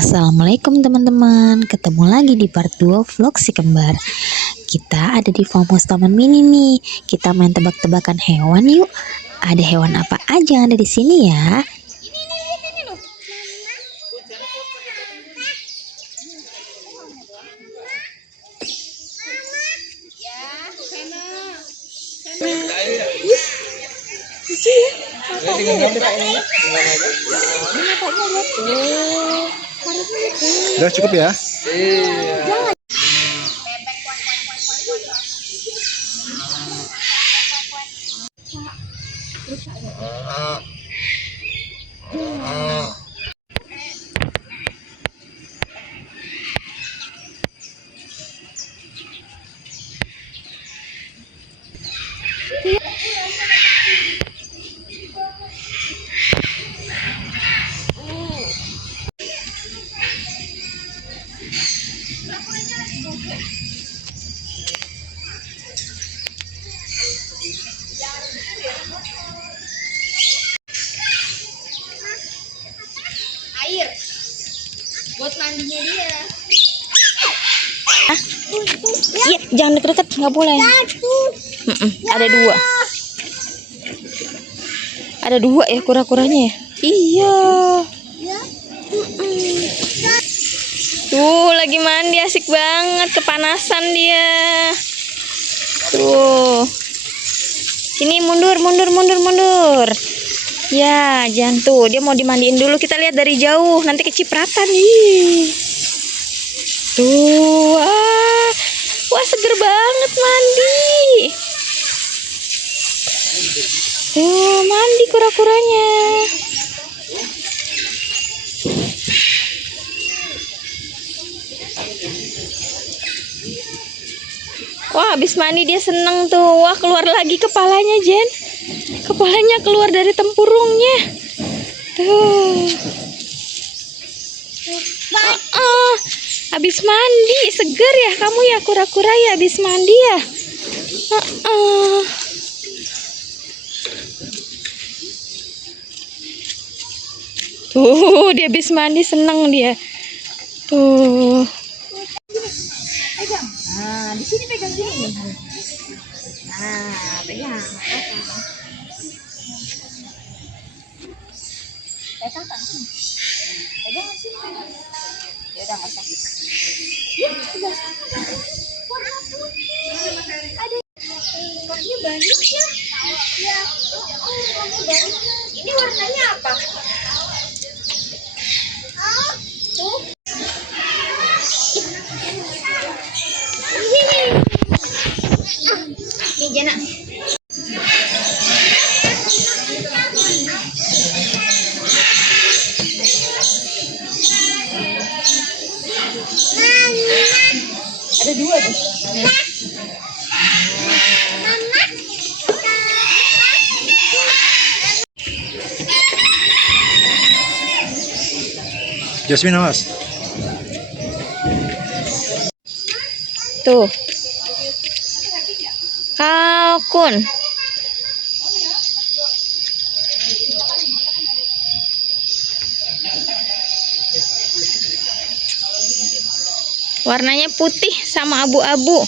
Assalamualaikum teman-teman, ketemu lagi di part 2 vlog si kembar. Kita ada di farmhouse taman mini nih. Kita main tebak-tebakan hewan yuk. Ada hewan apa aja yang ada di sini ya? Udah cukup ya? Air buat mandinya dia. Iya, jangan deket-deket, nggak boleh. Ada dua. Ada dua ya kura-kuranya ya? Iya. Tuh, lagi mandi asik banget, kepanasan dia. Tuh. Sini mundur. Ya, jangan tuh, dia mau dimandiin dulu. Kita lihat dari jauh, nanti kecipratan. Ih. Tuh, wah seger banget mandi. Tuh, mandi kura-kuranya. Wah, habis mandi dia seneng tuh. Wah, keluar lagi kepalanya, Jen. Kepalanya keluar dari tempurungnya. Tuh. Habis mandi, seger ya kamu ya kura-kura ya habis mandi ya. Tuh, dia habis mandi seneng dia. Tuh. Nah, di sini pegang sini. Nah, pegang. Pegang kan? Pegang sini. Ya udah nggak sakit. Ya, sudah. Warna putih. Ada. Warnanya banyak ya. Ya. Warna banyak. Ini warnanya apa? Tuh. Nih Jana. Ada dua tuh. Jasmine awas. Tuh. Kalkun. Warnanya putih sama abu-abu.